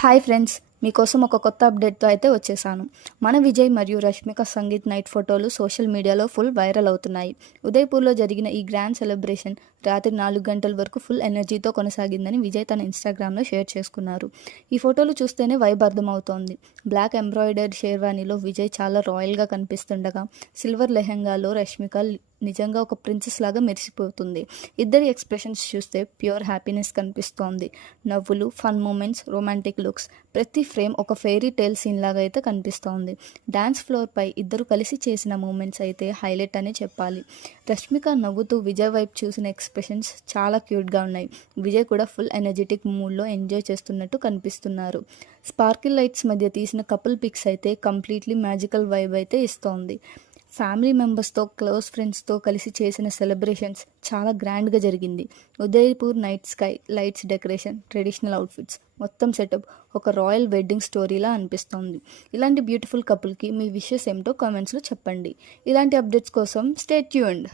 Hi friends, మీకోసం ఒక కొత్త అప్డేట్తో అయితే వచ్చేసాను. మన విజయ్ మరియు రష్మిక సంగీత్ నైట్ ఫోటోలు సోషల్ మీడియాలో ఫుల్ వైరల్ అవుతున్నాయి. ఉదయ్పూర్లో జరిగిన ఈ గ్రాండ్ సెలబ్రేషన్ రాత్రి 4 గంటల వరకు ఫుల్ ఎనర్జీతో కొనసాగిందని విజయ్ తన ఇన్స్టాగ్రామ్లో షేర్ చేసుకున్నారు. ఈ ఫోటోలు చూస్తేనే వైబ్ అర్థమవుతోంది. బ్లాక్ ఎంబ్రాయిడర్డ్ షేర్వానీలో విజయ్ చాలా రాయల్గా కనిపిస్తుండగా, సిల్వర్ లెహెంగాలో రష్మిక నిజంగా ఒక ప్రిన్సెస్ లాగా మెరిసిపోతుంది. ఇద్దరి ఎక్స్ప్రెషన్స్ చూస్తే ప్యూర్ హ్యాపీనెస్ కనిపిస్తోంది. నవ్వులు, ఫన్ మూమెంట్స్, రొమాంటిక్ లుక్స్, ప్రతి ఫ్రేమ్ ఒక ఫెయిరీ టేల్ సీన్ లాగా అయితే కనిపిస్తోంది. డాన్స్ ఫ్లోర్పై ఇద్దరు కలిసి చేసిన మూమెంట్స్ అయితే హైలైట్ అని చెప్పాలి. రష్మిక నవ్వుతూ విజయ్ వైపు చూసిన ఎక్స్ప్రెషన్స్ చాలా క్యూట్గా ఉన్నాయి. విజయ్ కూడా ఫుల్ ఎనర్జెటిక్ మూడ్లో ఎంజాయ్ చేస్తున్నట్టు కనిపిస్తున్నారు. స్పార్కిల్ లైట్స్ మధ్య తీసిన కపుల్ పిక్స్ అయితే కంప్లీట్లీ మ్యాజికల్ వైబ్ అయితే ఇస్తోంది. ఫ్యామిలీ మెంబర్స్తో, క్లోజ్ ఫ్రెండ్స్తో కలిసి చేసిన సెలబ్రేషన్స్ చాలా గ్రాండ్గా జరిగింది. Udaipur night sky, lights, decoration, traditional outfits, మొత్తం సెటప్ ఒక రాయల్ వెడ్డింగ్ స్టోరీలా అనిపిస్తోంది. ఇలాంటి బ్యూటిఫుల్ కపుల్కి మీ విషెస్ ఏమిటో కామెంట్స్లో చెప్పండి. ఇలాంటి అప్డేట్స్ కోసం స్టే ట్యూన్డ్.